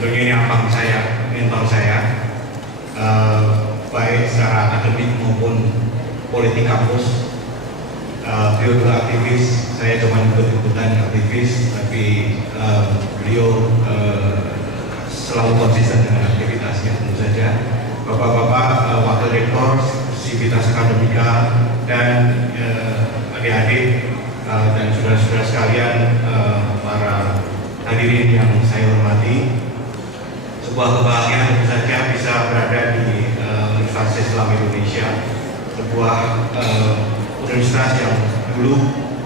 Sebetulnya ini abang saya, mentor saya, baik secara akademik maupun politik kampus. Beliau juga aktivis, saya cuma ikut-ikutan aktivis, tapi beliau selalu konsisten dengan aktivitasnya tentu saja. Bapak-bapak, wakil rektor, Sivitas Akademika, dan adik-adik dan saudara-saudara sekalian, para hadirin yang saya hormati, sebuah kebahagiaan tentu saja bisa berada di Universitas Islam Indonesia, sebuah universitas yang dulu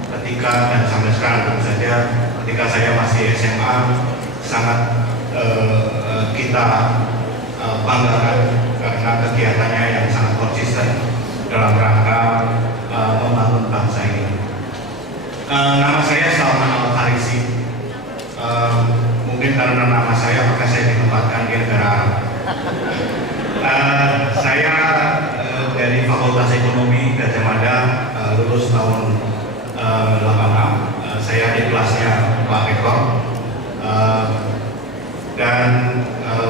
ketika dan sampai sekarang tentu saja ketika saya masih SMA sangat kita banggakan karena kegiatannya yang sangat konsisten dalam rangka membangun bangsa ini. Nama saya Salman Al-Farisi. Mungkin karena nama saya maka saya ditempatkan di negara Arab. Saya dari Fakultas Ekonomi Gadjah Mada, lulus tahun 86. Saya di kelasnya Pak Rektor, dan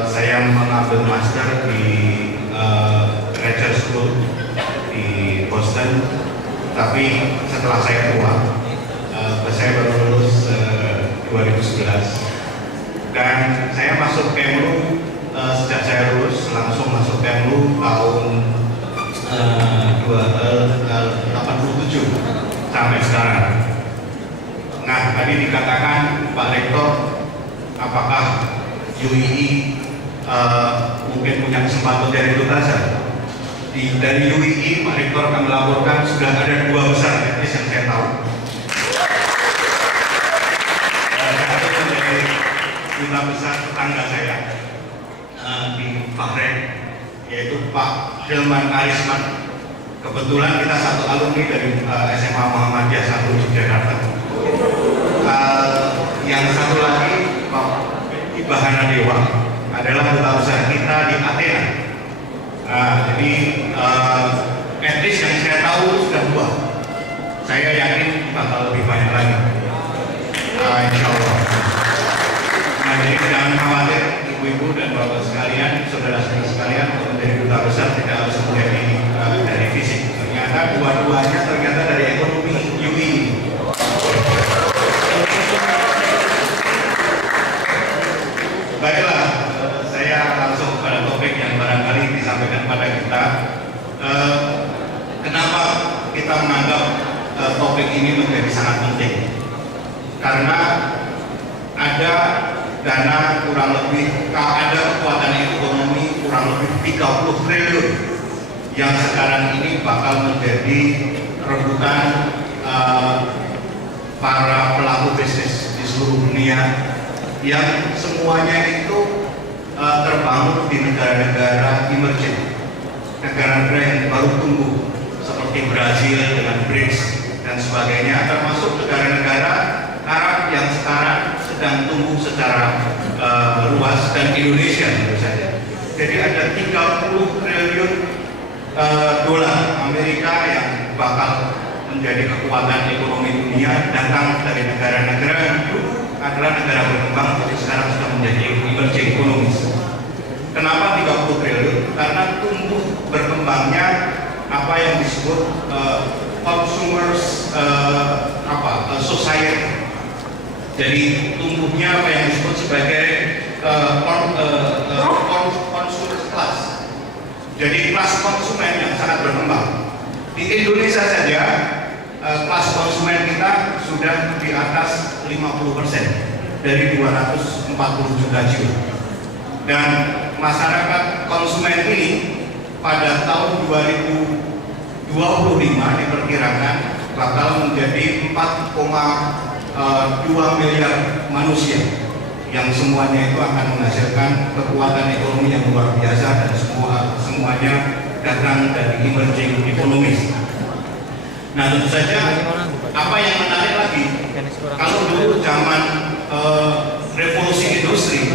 saya mengambil master di Graduate School di Boston. Tapi setelah saya tua, saya baru lulus 2011, dan saya masuk Kemlu. Sejak saya lulus langsung masuk Kemlu tahun 87 sampai sekarang. Nah, tadi dikatakan Pak Rektor, apakah UII mungkin punya kesempatan dari Lutasa? Dari UII, Pak Rektor akan melaporkan sudah ada 2 besar etnis yang saya tahu. Satu dari duta besar tetangga saya di Bahrain, yaitu Pak Hilman Arisman. Kebetulan kita satu alumni dari SMA Muhammadiyah 1 Yogyakarta. Yang satu lagi Pak Ibahana Dewa adalah duta besar kita di Athena. Jadi etnis yang saya tahu sudah 2. Saya yakin bakal lebih banyak lagi. Insya Allah. Nah, jadi jangan khawatir ibu-ibu dan bapak sekalian, saudara-saudara sekalian, untuk menjadi duta besar tidak harus menjadi dari fisik. Ternyata dua-duanya ternyata dari ekonomi UI. Baiklah, saya langsung pada topik yang barangkali disampaikan pada kita. Kenapa kita menganggap topik ini menjadi sangat penting? Karena ada dana kurang lebih, ada kekuatan ekonomi kurang lebih 30 triliun yang sekarang ini bakal menjadi rebutan para pelaku bisnis di seluruh dunia, yang semuanya itu terbangun di negara-negara emerging, negara-negara yang baru tumbuh seperti Brazil dengan BRICS dan sebagainya, termasuk negara-negara Arab yang sekarang sedang tumbuh secara luas, dan Indonesia tentu saja. Jadi ada 30 triliun dolar Amerika yang bakal menjadi kekuatan ekonomi dunia, datang dari negara-negara yang dulu adalah negara berkembang, jadi sekarang sudah menjadi emerging ekonomis. Kenapa 30 triliun? Karena tumbuh berkembangnya apa yang disebut consumers society. Jadi tumbuhnya apa yang disebut sebagai consumer class. Jadi kelas konsumen yang sangat berkembang. Di Indonesia saja kelas konsumen kita sudah di atas 50% dari 240 juta jiwa. Dan masyarakat konsumen ini pada tahun 2025 diperkirakan bakal menjadi 4,2 miliar manusia, yang semuanya itu akan menghasilkan kekuatan ekonomi yang luar biasa, dan semuanya datang dari emerging economies. Nah, tentu saja apa yang menarik lagi, kalau dulu zaman revolusi industri,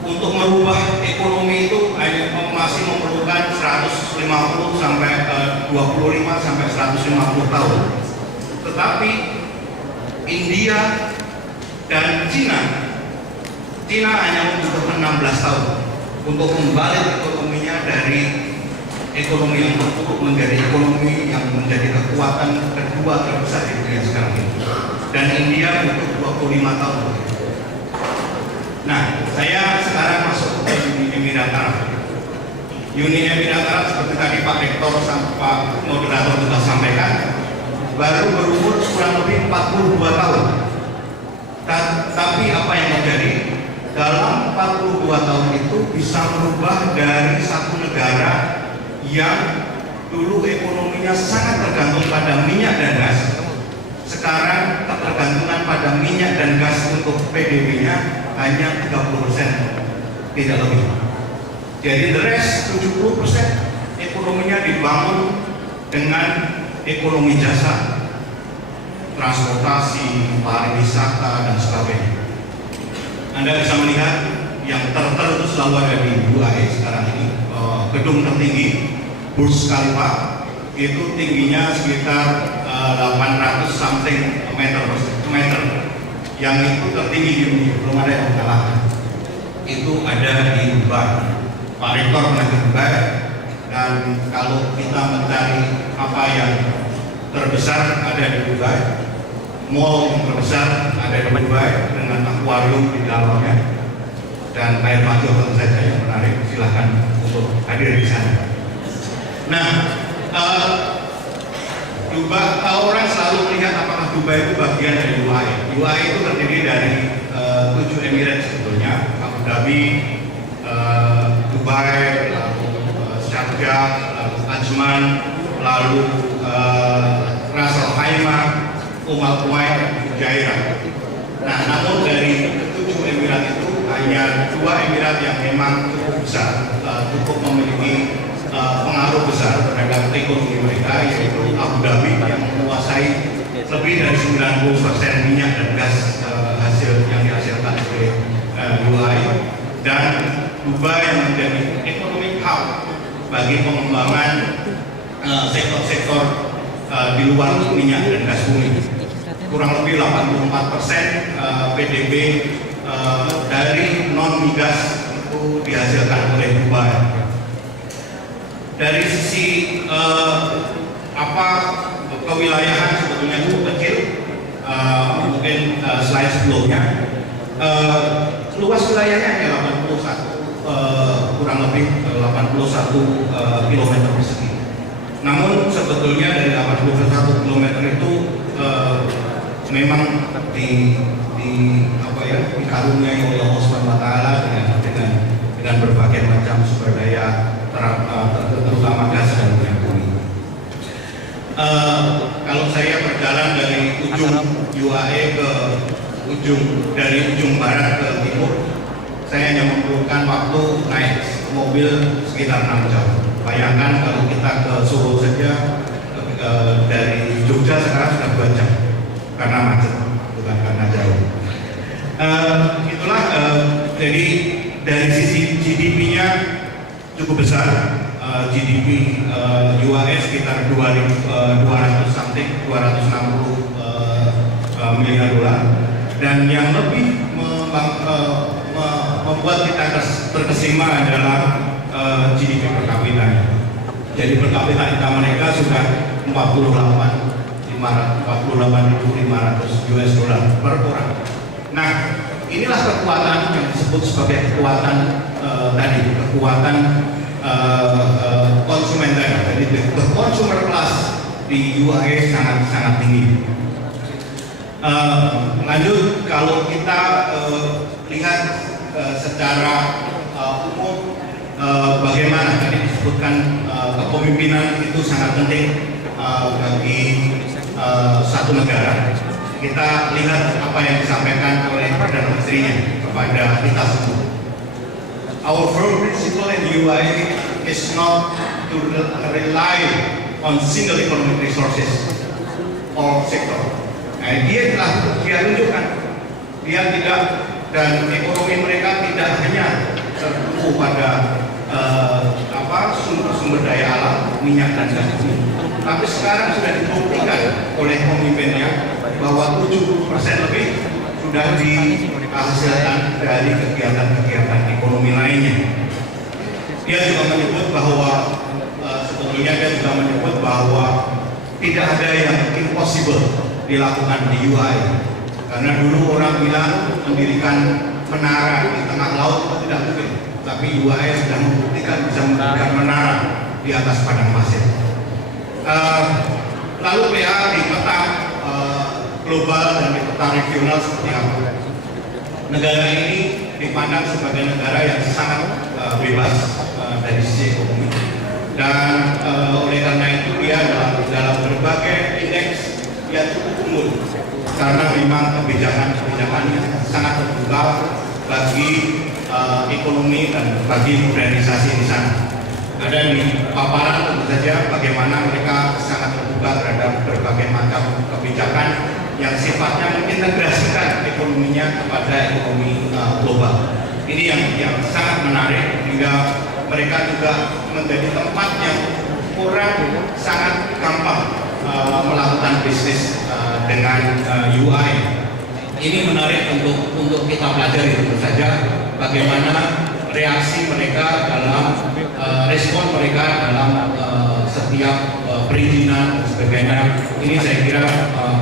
untuk merubah ekonomi itu masih memerlukan 150 sampai 25 sampai 150 tahun. Tetapi India dan Cina Cina hanya membutuhkan 16 tahun untuk membalik ekonominya dari ekonomi yang terpuruk menjadi ekonomi yang menjadi kekuatan kedua terbesar di dunia sekarang ini. Dan India butuh 25 tahun. Nah, saya sekarang masuk ke Uni Emirat Arab. Uni Emirat Arab seperti tadi Pak Rektor sama Pak Moderator sudah sampaikan, baru berumur kurang lebih 42 tahun. Tapi apa yang terjadi? Dalam 42 tahun itu bisa merubah dari satu negara yang dulu ekonominya sangat tergantung pada minyak dan gas, sekarang ketergantungan pada minyak dan gas untuk PDB-nya hanya 30%, tidak lebih. Jadi the rest 70% ekonominya dibangun dengan ekonomi jasa, transportasi, pariwisata dan sebagainya. Anda bisa melihat yang terter itu selalu ada di UAE sekarang ini. Gedung tertinggi Burj Khalifa itu tingginya sekitar 800 something meter, yang itu tertinggi di dunia, belum ada yang mengalahkan. Itu ada di Dubai. Pak Rektor pernah ke Dubai, dan kalau kita mencari apa yang terbesar ada di Dubai, mall yang terbesar ada di Dubai dengan akuarium di dalamnya dan air mancur tentu saja yang menarik. Silahkan untuk hadir di sana. Nah, Dubai, orang selalu melihat apakah Dubai itu bagian dari UAE. UAE itu terdiri dari 7 emirat sebetulnya: Abu Dhabi, Dubai, lalu Sharjah, lalu Ajman, lalu Ras Al Khaimah, Kuwait, Fujairah. Nah, namun dari 7 emirat itu hanya 2 emirat yang memang cukup besar, cukup memiliki pengaruh besar terhadap ekonomi mereka, yaitu Abu Dhabi yang menguasai lebih dari 90% minyak dan gas hasil yang dihasilkan oleh UAE, dan Dubai yang menjadi economic hub bagi pengembangan sektor-sektor di luar minyak dan gas bumi. Kurang lebih 84% PDB dari non migas itu dihasilkan oleh Dubai. Dari sisi kewilayahan sebetulnya cukup kecil, mungkin slide sebelumnya luas wilayahnya hanya 81 kurang lebih 81 km persegi. Namun sebetulnya dari 81 km itu memang dikaruniai oleh Allah Subhanahu wa taala dengan berbagai macam sumber daya, terutama gas dan minyak bumi. Kalau saya berjalan dari ujung UAE ke dari ujung barat ke timur, saya hanya memerlukan waktu naik mobil sekitar 6 jam. Bayangkan kalau kita ke Solo saja, dari Jogja sekarang sudah 2 jam karena macet, bukan karena jauh. Itulah jadi dari sisi GDP-nya cukup besar. GDP UAE sekitar 260 miliar dolar, dan yang lebih membuat kita terkesima adalah GDP per kapita. Jadi per kapita income mereka sudah 48.500 US dollar per orang. Nah, inilah kekuatan yang disebut sebagai kekuatan kekuatan konsumen tadi. Jadi the consumer class di UAE sangat tinggi. Lanjut, kalau kita lihat secara umum bagaimana tadi disebutkan kepemimpinan itu sangat penting bagi satu negara. Kita lihat apa yang disampaikan oleh Perdana Menterinya kepada kita semua. Our firm principle in UAE is not to rely on single economic resources or sector. Nah, dia tunjukkan dia tidak, dan ekonomi mereka tidak hanya tertumpu pada sumber daya alam, minyak dan gas bumi, tapi sekarang sudah dibuktikan oleh pemimpinnya bahwa 70% lebih sudah dihasilkan dari kegiatan-kegiatan ekonomi lainnya. Dia juga menyebut bahwa sebetulnya dia juga menyebut bahwa tidak ada yang impossible dilakukan di UI, karena dulu orang bilang mendirikan menara di tengah laut itu tidak mungkin, tapi UI sudah membuktikan bisa mendirikan menara di atas padang pasir. Lalu PA di peta global dan di peta regional seperti apa? Negara ini dipandang sebagai negara yang sangat bebas dari sisi ekonomi, dan oleh karena itu dia dalam berbagai indeks dia cukup unggul karena memang kebijakan-kebijakannya sangat terbuka bagi ekonomi dan bagi modernisasi di sana. Ada di paparan tentu saja bagaimana mereka sangat terbuka terhadap berbagai macam kebijakan yang sifatnya mengintegrasikan ekonominya kepada ekonomi global. Ini yang sangat menarik, hingga mereka juga menjadi tempat yang orang sangat gampang melakukan bisnis dengan UI. Ini menarik untuk kita pelajari tentu saja bagaimana reaksi mereka dalam respon mereka dalam setiap perizinan dan sebagainya. Ini saya kira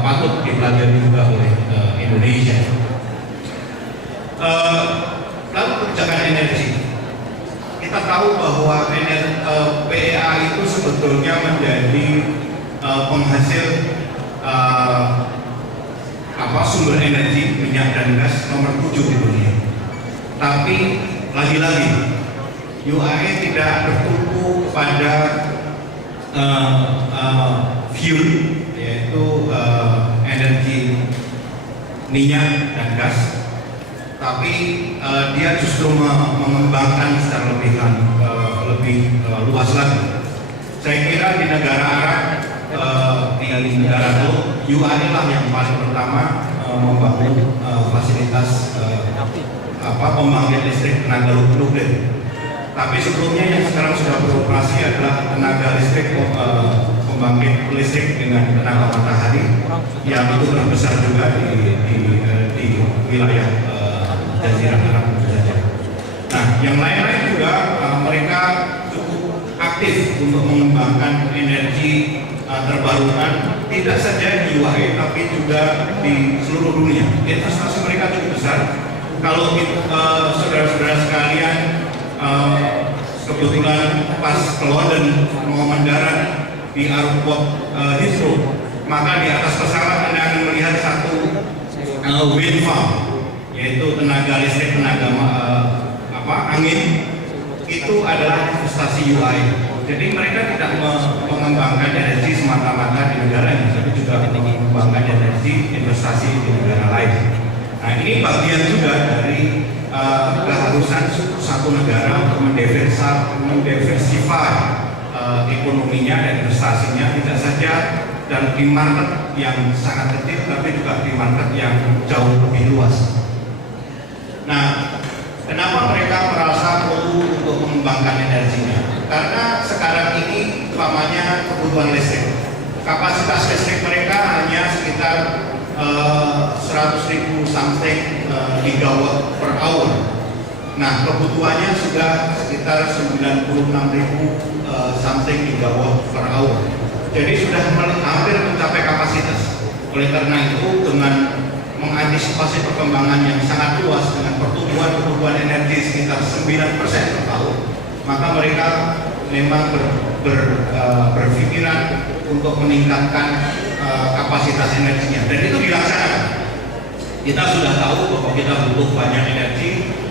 patut dipelajari juga oleh Indonesia. Lalu kebijakan energi, kita tahu bahwa PEA itu sebetulnya menjadi penghasil sumber energi minyak dan gas nomor 7 di dunia. Tapi lagi-lagi UAE tidak bertumpu pada fuel, yaitu energi minyak dan gas, tapi dia justru mengembangkan secara lebih luas lagi. Saya kira di negara Arab, di negara Teluk, UAE lah yang paling pertama membangun fasilitas pembangkit listrik tenaga nuklir. Tapi sebelumnya yang sekarang sudah beroperasi adalah tenaga listrik pembangkit listrik dengan tenaga matahari, yang itu terbesar juga di wilayah Jazirah Arab saja. Nah, yang lain-lain juga mereka cukup aktif untuk mengembangkan energi terbarukan, tidak saja di UAE tapi juga di seluruh dunia. Investasi mereka cukup besar. Kalau saudara-saudara sekalian kebetulan pas ke London mau mendarat di airport Heathrow, maka di atas pesawat Anda akan melihat satu wind farm, yaitu tenaga listrik, tenaga angin. Itu adalah investasi UI. Jadi mereka tidak mengembangkan energi semata-mata di negaranya, tapi juga mengembangkan energi investasi di negara lain. Nah, ini bagian juga dari keharusan satu negara untuk mendiversify ekonominya dan investasinya, tidak saja dan di market yang sangat kecil, tapi juga di market yang jauh lebih luas. Nah, kenapa mereka merasa perlu untuk mengembangkan energinya? Karena sekarang ini umpamanya kebutuhan listrik, kapasitas listrik mereka hanya sekitar 100.000 something gigawatt per hour. Nah, kebutuhannya sudah sekitar 96.000 something gigawatt per hour. Jadi sudah hampir mencapai kapasitas. Oleh karena itu, dengan mengantisipasi perkembangan yang sangat luas dengan pertumbuhan kebutuhan energi sekitar 9% per tahun, maka mereka memang berpikiran untuk meningkatkan kapasitas energinya, dan itu dilaksanakan. Kita sudah tahu bahwa kita butuh banyak energi,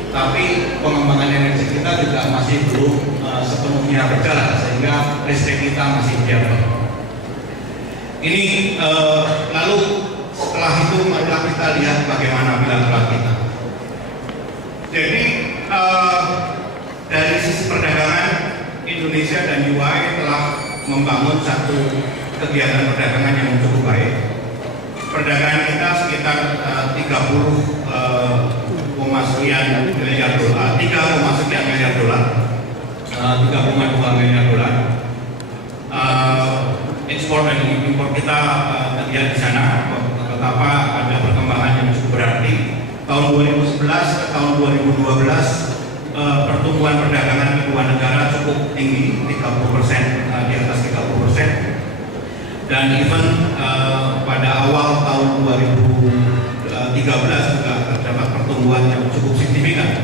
tapi pengembangan energi kita juga masih belum sepenuhnya berjalan, sehingga listrik kita masih biasa. Ini lalu setelah itu marilah kita lihat bagaimana bilateral kita. Jadi dari sisi perdagangan, Indonesia dan UAE telah membangun satu kegiatan perdagangan yang cukup baik. Perdagangan kita sekitar 30 sekian miliar dolar, 3 sekian miliar dolar, 3,2 miliar dolar. Ekspor dan impor kita terlihat di sana betapa ada perkembangan yang cukup berarti. tahun 2011 ke tahun 2012 pertumbuhan perdagangan kedua negara cukup tinggi, 30%, di atas 30%, dan even pada awal tahun 2013 juga terdapat pertumbuhan yang cukup signifikan.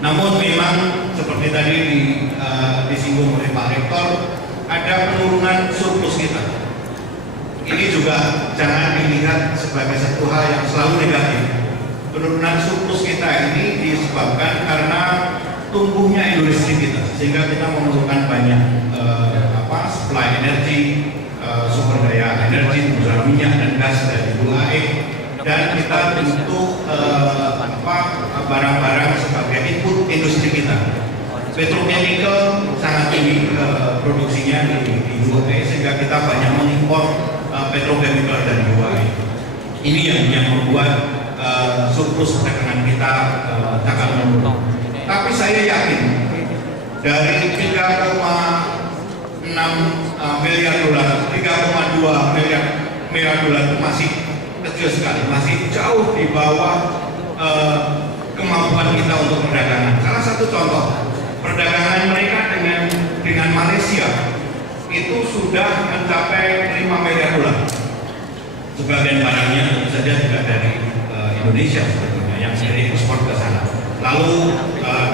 Namun memang seperti tadi disinggung oleh Pak Rektor, ada penurunan surplus kita. Ini juga jangan dilihat sebagai satu hal yang selalu negatif. Penurunan surplus kita ini disebabkan karena tumbuhnya industri kita, sehingga kita memerlukan banyak supply energi, sumber daya energi, misalnya minyak dan gas dari UAE, dan kita butuh barang-barang sebagai input industri kita. Petrochemical sangat tinggi produksinya di UAE, sehingga kita banyak mengimpor petrochemical dari UAE. Ini yang membuat surplus perdagangan kita sangat menurun. Tapi saya yakin dari 3,6 miliar dolar, 3,2 miliar dolar itu masih kecil sekali, masih jauh di bawah kemampuan kita untuk perdagangan. Salah satu contoh, perdagangan mereka dengan Malaysia itu sudah mencapai 5 miliar dolar. Sebagian barangnya tentu saja juga dari Indonesia sebetulnya yang diekspor ke sana. Lalu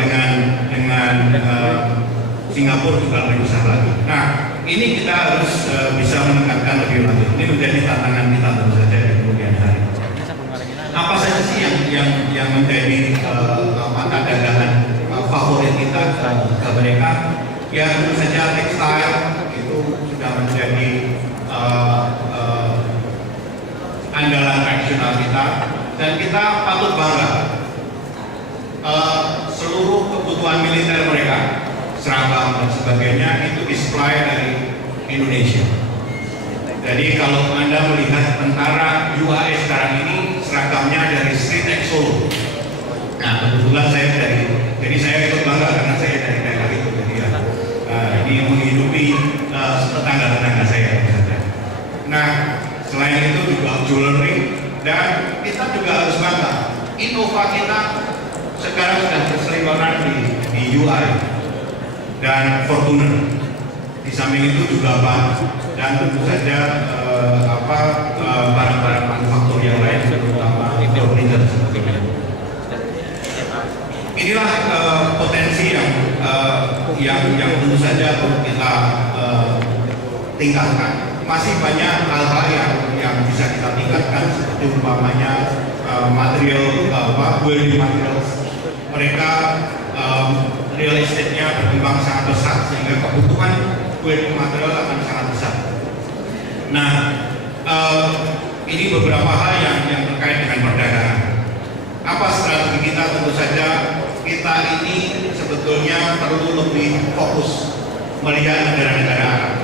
dengan Singapura juga lebih besar lagi. Nah, ini kita harus bisa meningkatkan lebih lanjut. Ini menjadi tantangan kita tentu saja di kemudian hari. Apa saja sih yang menjadi mata dagangan favorit kita ke mereka? Ya tentu saja tekstil itu sudah menjadi andalan tradisional kita, dan kita patut bangga. Seluruh kebutuhan militer mereka, seragam dan sebagainya itu disuplai dari Indonesia. Jadi kalau Anda melihat tentara UAE sekarang ini seragamnya dari Street Solo. Nah kebetulan jadi saya ikut bangga karena saya dari daerah itu. Jadi ya, ini menghidupi tetangga-tetangga saya. Nah selain itu juga jewelry, dan kita juga harus bangga. Innova kita sekarang sudah berseliweran di UAE dan Fortuner. Di samping itu juga dan tentu saja barang-barang manufaktur yang lain, terutama furniture sebagainya. Inilah potensi yang tentu saja perlu kita tingkatkan. Masih banyak hal-hal yang bisa kita tingkatkan, seperti umpamanya material building materials. Mereka real estate-nya berkembang sangat besar, sehingga kebutuhan building material akan sangat besar. Nah, ini beberapa hal yang terkait dengan perdagangan. Apa strategi kita? Tentu saja kita ini sebetulnya perlu lebih fokus melihat negara-negara Arab.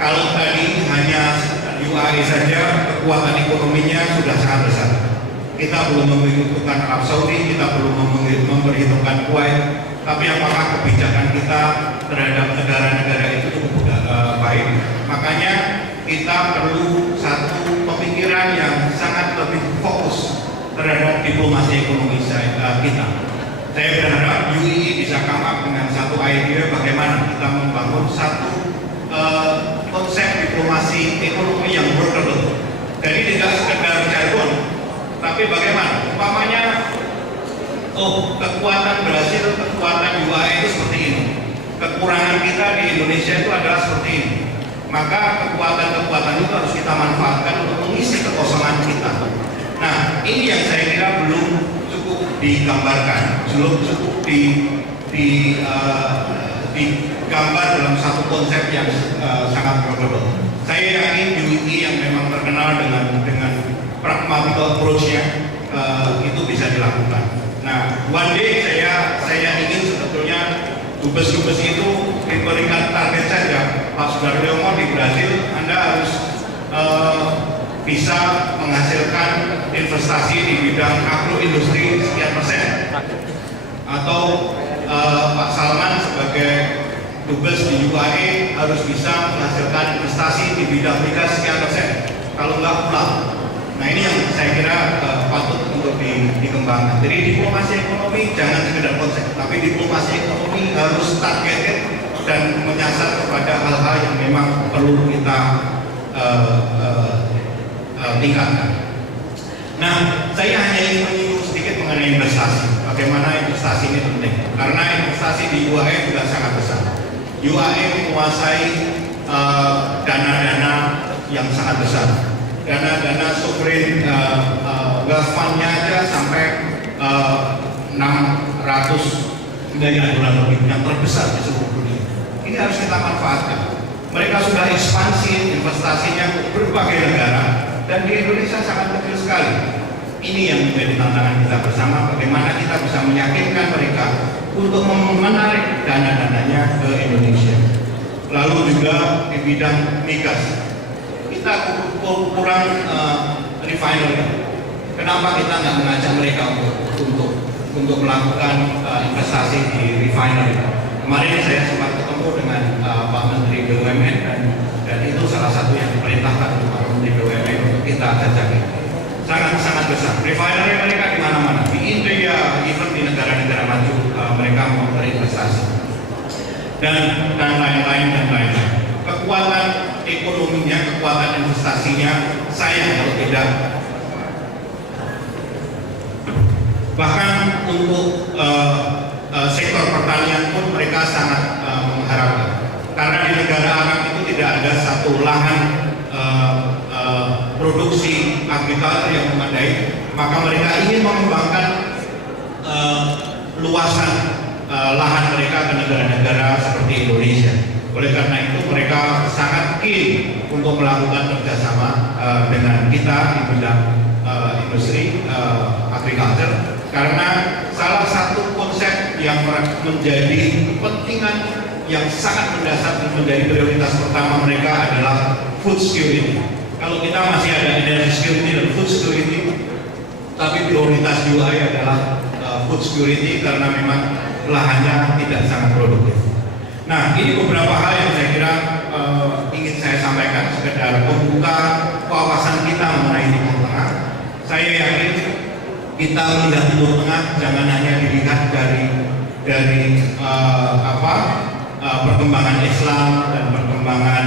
Kalau tadi hanya UAE saja, kekuatan ekonominya sudah sangat besar. Kita belum memperhitungkan Arab Saudi, kita belum memperhitungkan Kuwait. Tapi apakah kebijakan kita terhadap negara-negara itu cukup baik? Makanya kita perlu satu pemikiran yang sangat lebih fokus terhadap diplomasi ekonomi kita. Saya berharap UAE bisa come up dengan satu ide bagaimana kita membangun satu konsep diplomasi ekonomi yang workable. Jadi tidak sekedar jargon, tapi bagaimana? Umpamanya, kekuatan Brasil, kekuatan UAE itu seperti ini. Kekurangan kita di Indonesia itu adalah seperti ini. Maka kekuatan-kekuatan itu harus kita manfaatkan untuk mengisi kekosongan kita. Nah, ini yang saya kira belum cukup digambarkan, belum cukup digambar dalam satu konsep yang sangat workable. Saya yakin UAE yang memang terkenal dengan pragmatic approach-nya itu bisa dilakukan. Nah, one day saya ingin sebetulnya dubes-dubes itu diberikan target saja. Pak Sudaryono di Brasil, Anda harus bisa menghasilkan investasi di bidang agroindustri sekian persen. Atau Pak Salman sebagai dubes di UAE harus bisa menghasilkan investasi di bidang migas sekian persen. Kalau enggak pulang. Nah ini yang saya kira patut untuk dikembangkan. Jadi diplomasi ekonomi jangan sekedar konsep, tapi diplomasi ekonomi harus targeted dan menyasar kepada hal-hal yang memang perlu kita tingkatkan. Nah, saya hanya ingin menyinggung sedikit mengenai investasi. Bagaimana investasi ini penting? Karena investasi di UAE juga sangat besar. UAE menguasai dana-dana yang sangat besar. Dana-dana sovereign wealth fund-nya aja sampai 600 miliar dolar lebih, yang terbesar di seluruh dunia. Ini harus kita manfaatkan. Mereka sudah ekspansi investasinya ke berbagai negara, dan di Indonesia sangat kecil sekali. Ini yang menjadi tantangan kita bersama, bagaimana kita bisa meyakinkan mereka untuk menarik dana-dananya ke Indonesia. Lalu juga di bidang migas, kita kurang refinery. Kenapa kita nggak mengajak mereka untuk melakukan investasi di refinery? Kemarin saya sempat ketemu dengan Pak Menteri BUMN, dan itu salah satu yang diperintahkan Pak Menteri BUMN untuk kita jajaki. Sangat besar. Refinery mereka di mana-mana, di India, even di negara-negara maju, mereka mau berinvestasi. Dan lain-lain. Kekuatan ekonominya, kekuatan investasinya, sayang kalau tidak. Bahkan untuk sektor pertanian pun mereka sangat mengharapkan. Karena di negara Arab itu tidak ada satu lahan produksi agrikultur yang memadai, maka mereka ingin mengembangkan luasan lahan mereka ke negara-negara seperti Indonesia. Oleh karena itu mereka sangat keen untuk melakukan kerjasama dengan kita di bidang industri agrikultur, karena salah satu konsep yang menjadi kepentingan yang sangat mendasar dan menjadi prioritas pertama mereka adalah food security. Kalau kita masih ada energy security dan food security, tapi prioritas UAE adalah food security karena memang lahannya tidak sangat produktif. Nah, ini beberapa hal yang saya kira ingin saya sampaikan, sekedar membuka wawasan kita mengenai Timur Tengah. Saya yakin kita melihat Timur Tengah jangan hanya dilihat dari perkembangan Islam dan perkembangan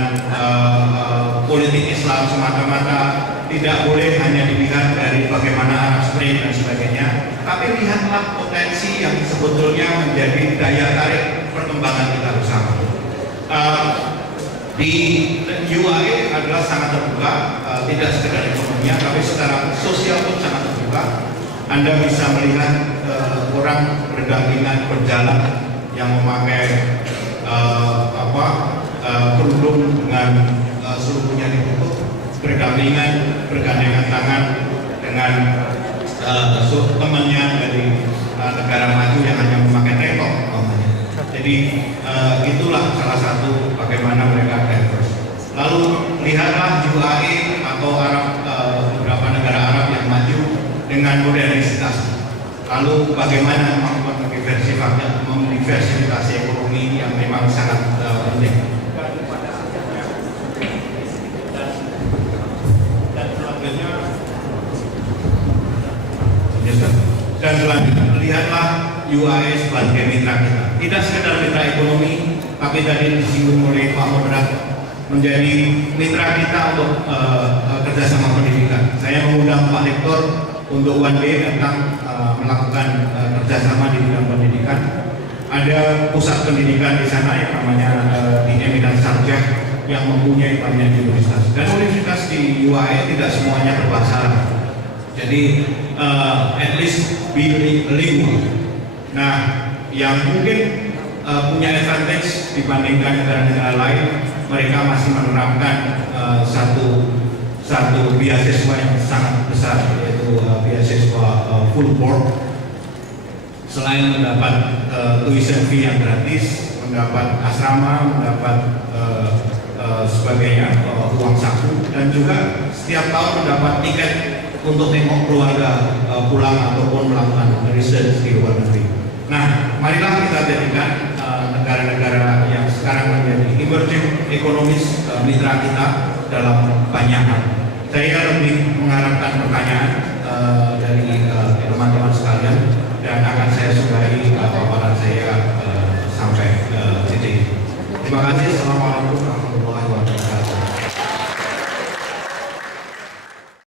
politik Islam semata-mata. Tidak boleh hanya dilihat dari bagaimana Arab Spring dan sebagainya, tapi lihatlah potensi yang sebetulnya menjadi daya tarik perkembangan kita bersama. Di UAE adalah sangat terbuka, tidak sekedar ekonominya, tapi secara sosial pun sangat terbuka. Anda bisa melihat orang berdampingan berjalan yang memakai kerudung dengan seluruhnya ditutup, berdampingan, bergandengan tangan dengan temannya dari negara maju yang hanya memakai tektok. Jadi itulah salah satu bagaimana mereka diverse. Lalu lihatlah UAE atau beberapa negara Arab yang maju dengan modernitas. Lalu bagaimana melakukan diversifikasi ekonomi yang memang sangat penting. Dan selanjutnya lihatlah UAE sebagai mitra kita. Tidak sekedar mitra ekonomi, tapi tadi disinggung oleh Pak Moderat, menjadi mitra kita untuk kerjasama pendidikan. Saya mengundang Pak Rektor untuk one day datang melakukan kerjasama di bidang pendidikan. Ada pusat pendidikan di sana yang namanya di Emirat Sharjah yang mempunyai banyak universitas. Dan universitas di UAE tidak semuanya berbahasa Arab. Jadi at least bilingual. Nah, yang mungkin punya advantage dibandingkan negara-negara lain, mereka masih menerapkan satu beasiswa yang sangat besar, yaitu beasiswa full board. Selain mendapat tuition fee yang gratis, mendapat asrama, mendapat sebagainya, uang saku, dan juga setiap tahun mendapat tiket untuk tengok keluarga pulang ataupun melakukan research di luar negeri. Nah, marilah kita jadikan negara-negara yang sekarang menjadi emerging economies mitra kita dalam banyak hal. Saya lebih mengharapkan pertanyaan dari teman-teman sekalian, dan akan saya sudahi paparan saya sampai titik. Terima kasih. Assalamualaikum.